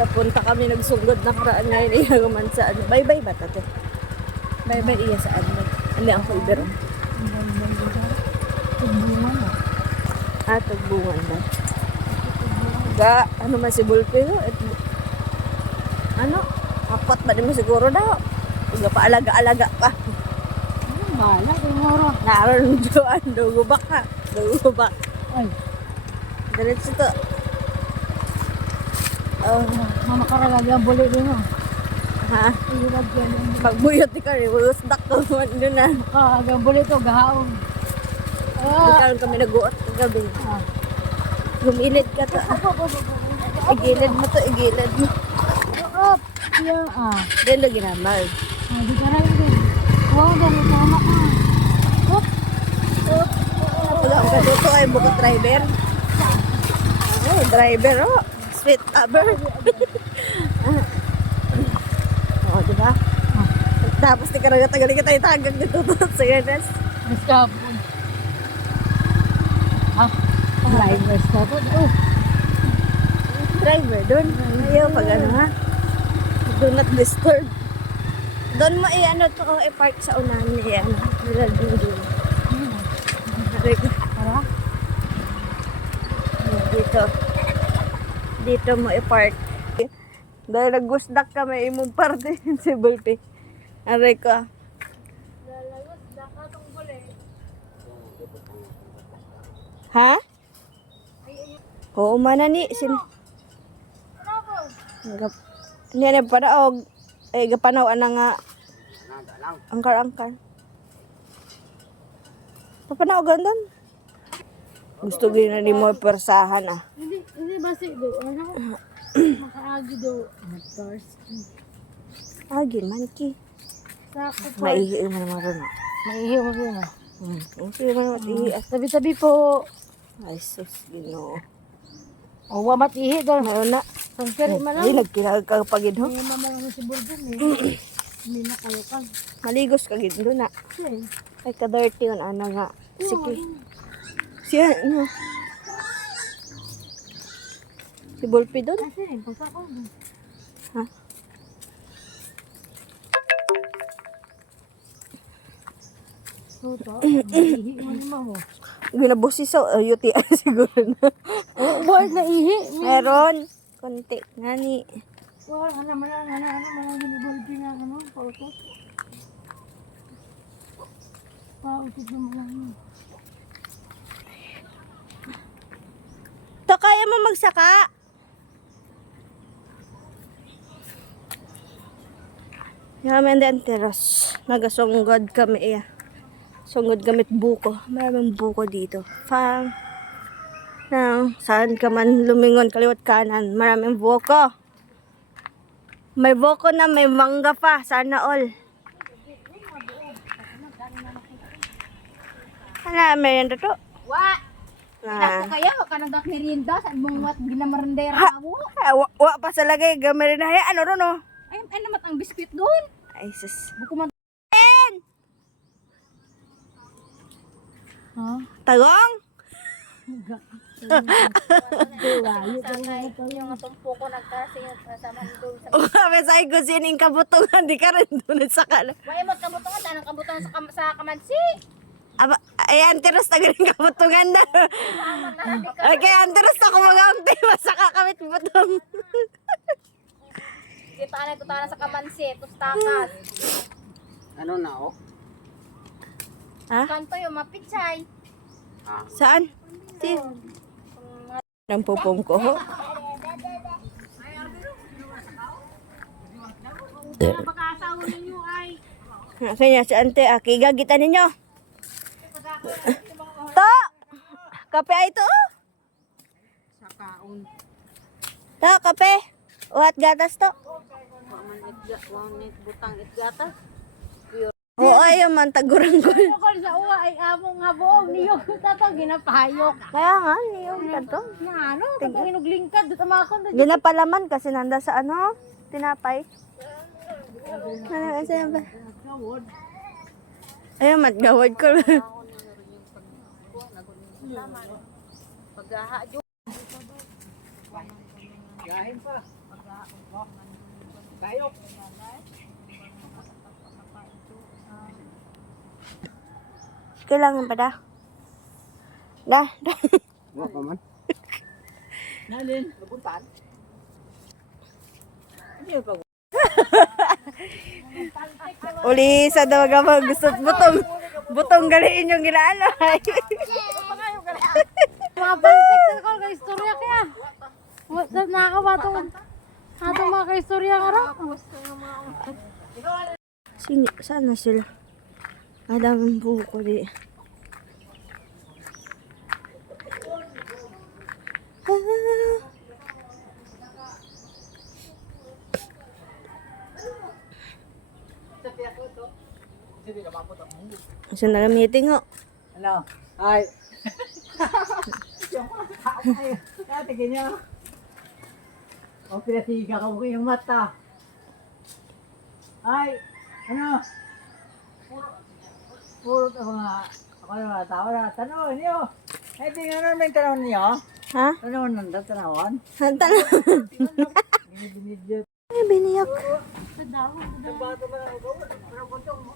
Napunta kami nagsunggod na karaan ngayon iya guman sa ano. Bye-bye ba tate? Bye-bye iya sa ano. Hindi ang kulbero. Tugbungan na. Tagbungan na. Ga, ano man si Bulpino? Ano? Apat ba din mo siguro daw? Iga pa alaga-alaga pa. Bala, siguro. Naroon doon, dugubak ha. Dugubak. Ay, Diretso to. Oh, mamakaralagay ang buli din mo. ha? Ilagyan ang Pagbuyot ka rin, usdak ko man doon na. makaralagay ang buli to, gahaon. Nagkaroon kami nag-uot kagabi. Ah. Gumilid ka to. Igilid mo to, igilid mo. Up! Yeah, Dito ginamag. di ka rin din. Wow, dahil tama ka. Up! Wala ang ganito ay bukot driver. Oh, driver oh. Sweet aber. Oh, diba? Tapos di ka nagatagali ka tayo tagag dito sa ganas. Mas kapon. Drivers ka po. Driver, doon. Ayaw pag ano ha. Do not disturb. Doon mo ano to i-park sa unahan niya. Ano, nilalagyan doon. Para? Dito. Dito mo i-park. Dahil nagusdak ka, may imong parte si Bulpi. Aray ko. Ha? Oo, mana ni. Hindi na para og gapanaw ana nga angkar-angkar. Papanaw gandon. Gusto gina ni mo persahan ah. Hindi basi do. Ano? Makaagi do. Motors. Agi man ki. Sako po. Maihi man maron. Maihiw mo yun ah. Okay man matihi. Tabi-tabi po. Ay sus, Ginoo. O, wa matihi doon. Mayon na. Sansari man Ay lang. nagkinag ka pagid ho. May mama lang si Bulbon eh. Hindi na kayo kag. Maligos ka gid do na. Kasi, Ay ka dirty on ana nga. Sige. Siya no. Si Bulpi doon. kasi, pagkakaw doon. Ha? So, to. Ihi mo ni mamo. Ginabusi sa UTI siguro na. Oh, board na ihi. Meron. Konti. Ngani. Wala, ano, ginibulbi na, ano, pautos. Pautos na mga, To kaya mo magsaka? Yaman din teras. Nagasonggod kami iya. Sunggod gamit buko. Maraming buko dito. Fang. Saan ka man lumingon kaliwat kanan. Maraming buko. May buko na may mangga pa. Sana all. Ano, merienda to? wa! Ah. Naku kayo, kanang merienda, saan mong wat ginamarendera Ha? mo? Wa pa sa lagay. Gamay na. Hay, ano ron oh? Ay, naman ang biskuit doon. Ay, sus. Buko man. Ha? Tagong? Yung atumpo ko nagkasi sa mandol sa Kami sa igusin yung kabutungan. Di ka rin doon sa kala. May mo kabutungan, tanang kabutungan sa kamansi. Aba, ay, anteros na galing kabutungan na. Okay, anteros na kumagaang tema sa kakamit butong. Kita na ito sa kamansi, tustakas. Ano na oh? Ha? Kanto yung mapitsay. Saan? Ang pupong ko. Ho? Pagkasawa ninyo ay Kanya si ante, kigagita ninyo. To! Kape ay to. Sa kaon. To, kape. Uhat gatas to. Wanit butang itgatas. Oo, ayaw man, tagurang-gul. Kung sa uwa ay among nga buong niyo tato ginapayok. Kaya nga, niyong tato. Nga ano, katong inuglingkad dito mga kon. Ginapalaman kasi nanda sa ano, tinapay. Ano kasi ba? Ayun, matgawad ko. Paghaha. Gahin pa. Kailangan pa da? Da? Wa pa man. Nalin, napuntaan. Uli sa daw gamang gusto butong galiin yung ginaalay. Mga bantik sa ko kay istorya kaya. Wala nakakabatong atong mga kaistorya nga ra. Sana sila? Adamang buko di. Kasi nag-meeting ho. Ano? Ay. Ay, tingin niya. O pinasiga ka mo yung mata. Ay, ano? Puro na mga ako na mga tao na tanong niyo. Ay, tingnan naman yung tanong niyo. Ha? Tanong nanda tanawan. Hanta na. Binidyo. Ay, biniyak. Sa daw. Sa bato ba ako? Pero butong mo.